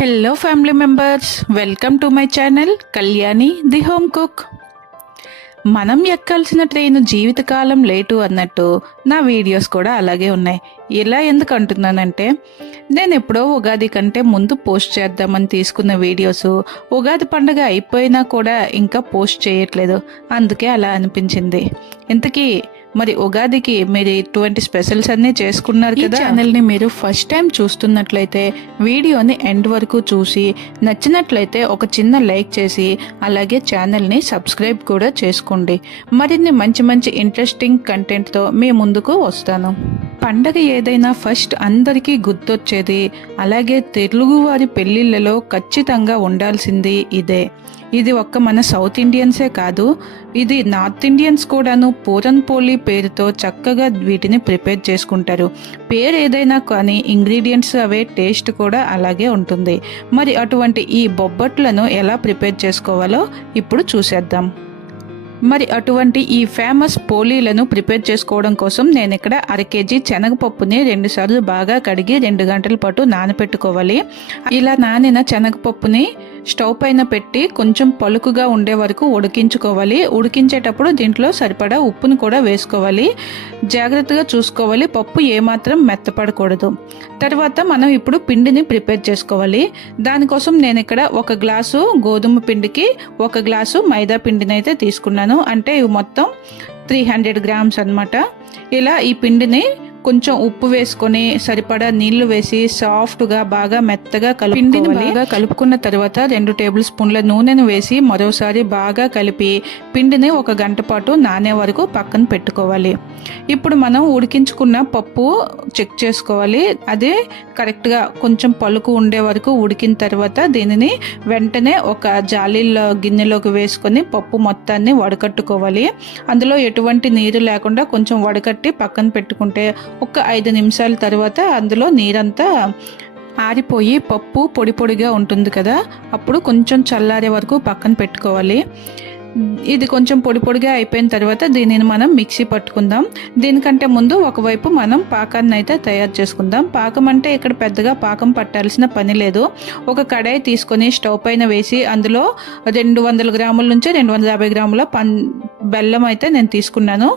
Hello family members, welcome to my channel Kalyani the home cook. మనం ఎక్కాల్సిన train జీవితకాలం late అన్నట్టు నా వీడియోస్ కూడా అలాగే ఉన్నాయి. ఇలా ఎందుకు అంటున్నానంటే, నేను ఎప్పుడో ఉగాది కంటే ముందు పోస్ట్ చేద్దామని తీసుకున్న వీడియోస్ ఉగాది పండుగ అయిపోయినా కూడా ఇంకా పోస్ట్ చేయట్లేదు. అందుకే అలా అనిపించింది. ఇంతకీ మరి ఉగాదికి మీరు ఇటువంటి స్పెషల్స్ అన్నీ చేసుకున్నారు కదా. ఛానల్ని మీరు ఫస్ట్ టైం చూస్తున్నట్లయితే వీడియోని ఎండ్ వరకు చూసి నచ్చినట్లయితే ఒక చిన్న లైక్ చేసి అలాగే ఛానల్ని సబ్స్క్రైబ్ కూడా చేసుకోండి. మరిన్ని మంచి మంచి ఇంట్రెస్టింగ్ కంటెంట్తో మీ ముందుకు వస్తాను. పండగ ఏదైనా ఫస్ట్ అందరికీ గుర్తొచ్చేది, అలాగే తెలుగువారి పెళ్లిళ్లలో ఖచ్చితంగా ఉండాల్సింది ఇదే. ఇది ఒక్క మన సౌత్ ఇండియన్సే కాదు, ఇది నార్త్ ఇండియన్స్ కూడాను పూరన్ పోలి పేరుతో చక్కగా వీటిని ప్రిపేర్ చేసుకుంటారు. పేరు ఏదైనా కానీ ఇంగ్రీడియంట్స్ అవే, టేస్ట్ కూడా అలాగే ఉంటుంది. మరి అటువంటి ఈ బొబ్బట్లను ఎలా ప్రిపేర్ చేసుకోవాలో ఇప్పుడు చూసేద్దాం. మరి అటువంటి ఈ ఫేమస్ పోలీలను ప్రిపేర్ చేసుకోవడం కోసం నేను ఇక్కడ 1/2 kg శనగపప్పుని 2 సార్లు బాగా కడిగి 2 గంటల పాటు నానబెట్టుకోవాలి. ఇలా నానిన శనగపప్పుని స్టవ్ పైన పెట్టి కొంచెం పలుకుగా ఉండే వరకు ఉడికించుకోవాలి. ఉడికించేటప్పుడు దీంట్లో సరిపడా ఉప్పును కూడా వేసుకోవాలి. జాగ్రత్తగా చూసుకోవాలి, పప్పు ఏమాత్రం మెత్తపడకూడదు. తర్వాత మనం ఇప్పుడు పిండిని ప్రిపేర్ చేసుకోవాలి. దానికోసం నేను ఇక్కడ 1 గ్లాసు గోధుమ పిండికి 1 గ్లాసు మైదా పిండిని అయితే తీసుకున్నాను. అంటే ఇవి మొత్తం 300 గ్రామ్స్ అన్నమాట. ఇలా ఈ పిండిని కొంచెం ఉప్పు వేసుకొని సరిపడా నీళ్లు వేసి సాఫ్ట్గా బాగా మెత్తగా పిండిని బాగా కలుపుకున్న తర్వాత 2 టేబుల్ స్పూన్ల నూనెను వేసి మరోసారి బాగా కలిపి పిండిని 1 గంట పాటు నానే వరకు పక్కన పెట్టుకోవాలి. ఇప్పుడు మనం ఉడికించుకున్న పప్పు చెక్ చేసుకోవాలి. అదే కరెక్ట్గా కొంచెం పలుకు ఉండే వరకు ఉడికిన తర్వాత దీనిని వెంటనే ఒక జాలీలో గిన్నెలోకి వేసుకొని పప్పు మొత్తాన్ని వడకట్టుకోవాలి. అందులో ఎటువంటి నీరు లేకుండా కొంచెం వడకట్టి పక్కన పెట్టుకుంటే ఒక 5 నిమిషాల తర్వాత అందులో నీరంతా ఆరిపోయి పప్పు పొడి పొడిగా ఉంటుంది కదా, అప్పుడు కొంచెం చల్లారే వరకు పక్కన పెట్టుకోవాలి. ఇది కొంచెం పొడి పొడిగా అయిపోయిన తర్వాత దీనిని మనం మిక్సీ పట్టుకుందాం. దీనికంటే ముందు ఒకవైపు మనం పాకాన్ని అయితే తయారు చేసుకుందాం. పాకం అంటే ఇక్కడ పెద్దగా పాకం పట్టాల్సిన పని లేదు. ఒక కడాయి తీసుకొని స్టవ్ పైన వేసి అందులో 200 గ్రాముల నుంచి 250 గ్రాముల బెల్లం అయితే నేను తీసుకున్నాను.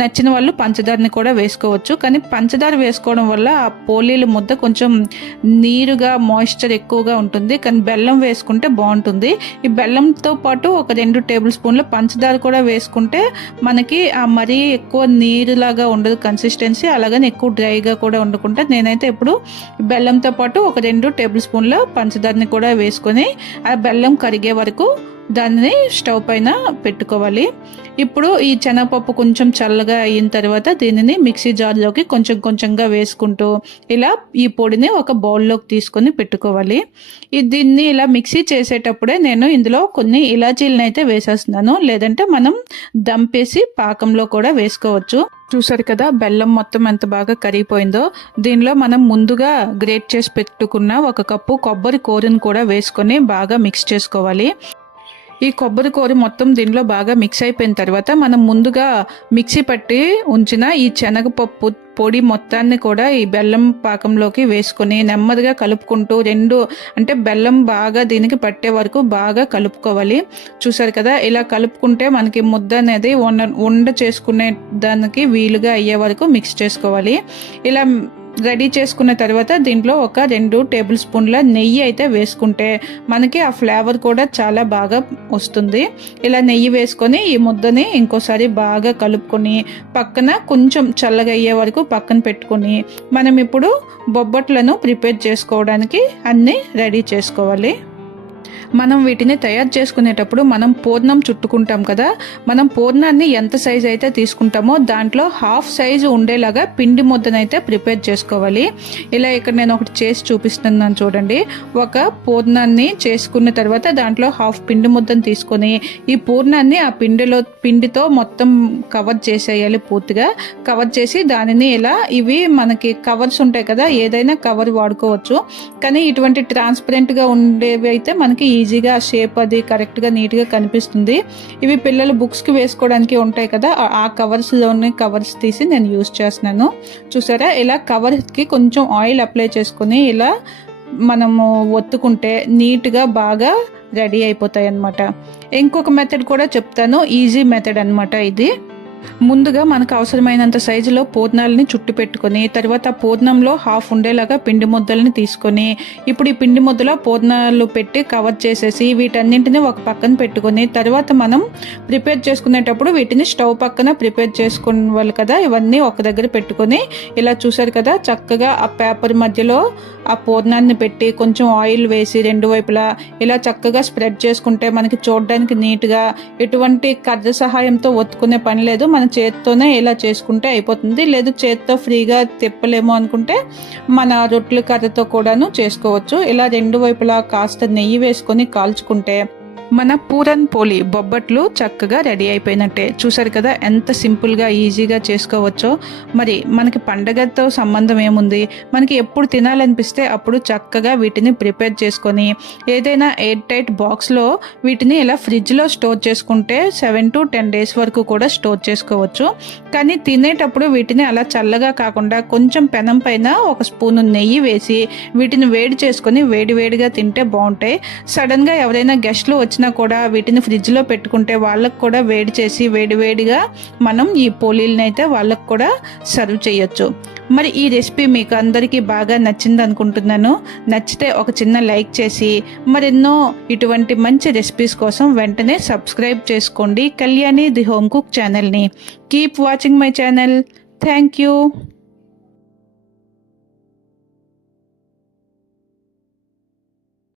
నచ్చిన వాళ్ళు పంచదారని కూడా వేసుకోవచ్చు, కానీ పంచదార వేసుకోవడం వల్ల ఆ పోలీల ముద్ద కొంచెం నీరుగా మాయిశ్చర్ ఎక్కువగా ఉంటుంది, కానీ బెల్లం వేసుకుంటే బాగుంటుంది. ఈ బెల్లంతో పాటు ఒక 2 టేబుల్ స్పూన్ల పంచదార కూడా వేసుకుంటే మనకి ఆ మరీ ఎక్కువ నీరులాగా ఉండదు కన్సిస్టెన్సీ, అలాగని ఎక్కువ డ్రైగా కూడా ఉండకుండా నేనైతే ఇప్పుడు బెల్లంతో పాటు ఒక 2 టేబుల్ స్పూన్ల పంచదారని కూడా వేసుకొని ఆ బెల్లం కరిగే వరకు దాన్ని స్టవ్ పైన పెట్టుకోవాలి. ఇప్పుడు ఈ శనగపప్పు కొంచెం చల్లగా అయిన తర్వాత దీనిని మిక్సీ జార్లోకి కొంచెం కొంచెంగా వేసుకుంటూ ఇలా ఈ పొడిని ఒక బౌల్లోకి తీసుకొని పెట్టుకోవాలి. దీన్ని ఇలా మిక్సీ చేసేటప్పుడే నేను ఇందులో కొన్ని ఇలాచీలను అయితే వేసేస్తున్నాను, లేదంటే మనం దంపేసి పాకంలో కూడా వేసుకోవచ్చు. చూసారు కదా బెల్లం మొత్తం ఎంత బాగా కరిగిపోయిందో. దీనిలో మనం ముందుగా గ్రేట్ చేసి పెట్టుకున్న 1 కప్పు కొబ్బరి కూరను కూడా వేసుకొని బాగా మిక్స్ చేసుకోవాలి. ఈ కొబ్బరి కూర మొత్తం దీనిలో బాగా మిక్స్ అయిపోయిన తర్వాత మనం ముందుగా మిక్సీ పట్టి ఉంచిన ఈ శనగపప్పు పొడి మొత్తాన్ని కూడా ఈ బెల్లం పాకంలోకి వేసుకొని నెమ్మదిగా కలుపుకుంటూ అంటే బెల్లం బాగా దీనికి పట్టే వరకు బాగా కలుపుకోవాలి. చూసారు కదా, ఇలా కలుపుకుంటే మనకి ముద్ద అనేది ఉండ చేసుకునే దానికి వీలుగా అయ్యే వరకు మిక్స్ చేసుకోవాలి. ఇలా రెడీ చేసుకున్న తర్వాత దీంట్లో ఒక 2 టేబుల్ స్పూన్ల నెయ్యి అయితే వేసుకుంటే మనకి ఆ ఫ్లేవర్ కూడా చాలా బాగా వస్తుంది. ఇలా నెయ్యి వేసుకొని ఈ ముద్దని ఇంకోసారి బాగా కలుపుకొని పక్కన కొంచెం చల్లగా అయ్యే వరకు పక్కన పెట్టుకొని మనం ఇప్పుడు బొబ్బట్లను ప్రిపేర్ చేసుకోవడానికి అన్నీ రెడీ చేసుకోవాలి. మనం వీటిని తయారు చేసుకునేటప్పుడు మనం పూర్ణం చుట్టుకుంటాం కదా, మనం పూర్ణాన్ని ఎంత సైజు అయితే తీసుకుంటామో దాంట్లో హాఫ్ సైజు ఉండేలాగా పిండి ముద్దనైతే ప్రిపేర్ చేసుకోవాలి. ఇలా ఇక్కడ నేను ఒకటి చేసి చూపిస్తున్నాను చూడండి. ఒక పూర్ణాన్ని చేసుకున్న తర్వాత దాంట్లో హాఫ్ పిండి ముద్దను తీసుకొని ఈ పూర్ణాన్ని ఆ పిండితో మొత్తం కవర్ చేసేయాలి. పూర్తిగా కవర్ చేసి దానిని ఇలా, ఇవి మనకి కవర్స్ ఉంటాయి కదా, ఏదైనా కవర్ వాడుకోవచ్చు, కానీ ఇటువంటి ట్రాన్స్పరెంట్గా ఉండేవి అయితే మనకి ఈజీగా షేప్ అది కరెక్ట్గా నీట్గా కనిపిస్తుంది. ఇవి పిల్లలు బుక్స్కి వేసుకోవడానికి ఉంటాయి కదా, ఆ కవర్స్ తీసి నేను యూజ్ చేస్తున్నాను. చూసారా, ఇలా కవర్కి కొంచెం ఆయిల్ అప్లై చేసుకొని ఇలా మనము ఒత్తుకుంటే నీట్గా బాగా రెడీ అయిపోతాయి అన్నమాట. ఇంకొక మెథడ్ కూడా చెప్తాను, ఈజీ మెథడ్ అన్నమాట ఇది. ముందుగా మనకు అవసరమైనంత సైజులో పూర్ణాలని చుట్టు పెట్టుకొని తర్వాత పూర్ణంలో హాఫ్ ఉండేలాగా పిండి ముద్దల్ని తీసుకొని ఇప్పుడు ఈ పిండి ముద్దలో పూర్ణాలు పెట్టి కవర్ చేసేసి వీటన్నింటినీ ఒక పక్కన పెట్టుకొని తర్వాత మనం ప్రిపేర్ చేసుకునేటప్పుడు వీటిని స్టవ్ పక్కన ప్రిపేర్ చేసుకోవాలి కదా, ఇవన్నీ ఒక దగ్గర పెట్టుకొని ఇలా చూసారు కదా, చక్కగా ఆ పేపర్ మధ్యలో ఆ పూర్ణాన్ని పెట్టి కొంచెం ఆయిల్ వేసి రెండు వైపులా ఇలా చక్కగా స్ప్రెడ్ చేసుకుంటే మనకి చూడడానికి నీట్గా ఎటువంటి కర్ర సహాయంతో ఒత్తుకునే పని లేదు, మన చేతితోనే ఇలా చేసుకుంటే అయిపోతుంది. లేదు చేతితో ఫ్రీగా తిప్పలేము అనుకుంటే మన రొట్టెల కర్రతో కూడాను చేసుకోవచ్చు. ఇలా రెండు వైపులా కాస్త నెయ్యి వేసుకొని కాల్చుకుంటే మన పూరన్ పోలి బొబ్బట్లు చక్కగా రెడీ అయిపోయినట్టే. చూసారు కదా ఎంత సింపుల్గా ఈజీగా చేసుకోవచ్చో. మరి మనకి పండగతో సంబంధం ఏముంది, మనకి ఎప్పుడు తినాలనిపిస్తే అప్పుడు చక్కగా వీటిని ప్రిపేర్ చేసుకొని ఏదైనా ఎయిర్ టైట్ బాక్స్లో వీటిని ఇలా ఫ్రిడ్జ్లో స్టోర్ చేసుకుంటే 7 to 10 days వరకు కూడా స్టోర్ చేసుకోవచ్చు. కానీ తినేటప్పుడు వీటిని అలా చల్లగా కాకుండా కొంచెం పెనం పైన ఒక స్పూను నెయ్యి వేసి వీటిని వేడి చేసుకొని వేడివేడిగా తింటే బాగుంటాయి. సడన్గా ఎవరైనా గెస్ట్లు వచ్చినా కూడా వీటిని ఫ్రిడ్జ్లో పెట్టుకుంటే వాళ్ళకు కూడా వేడి చేసి వేడివేడిగా మనం ఈ పోలీలను అయితే వాళ్ళకు కూడా సర్వ్ చేయొచ్చు. మరి ఈ రెసిపీ మీకు అందరికీ బాగా నచ్చింది అనుకుంటున్నాను. నచ్చితే ఒక చిన్న లైక్ చేసి మరెన్నో ఇటువంటి మంచి రెసిపీస్ కోసం వెంటనే సబ్స్క్రైబ్ చేసుకోండి కళ్యాణి ది హోమ్ కుక్ ఛానల్ని. Keep watching my channel. Thank you.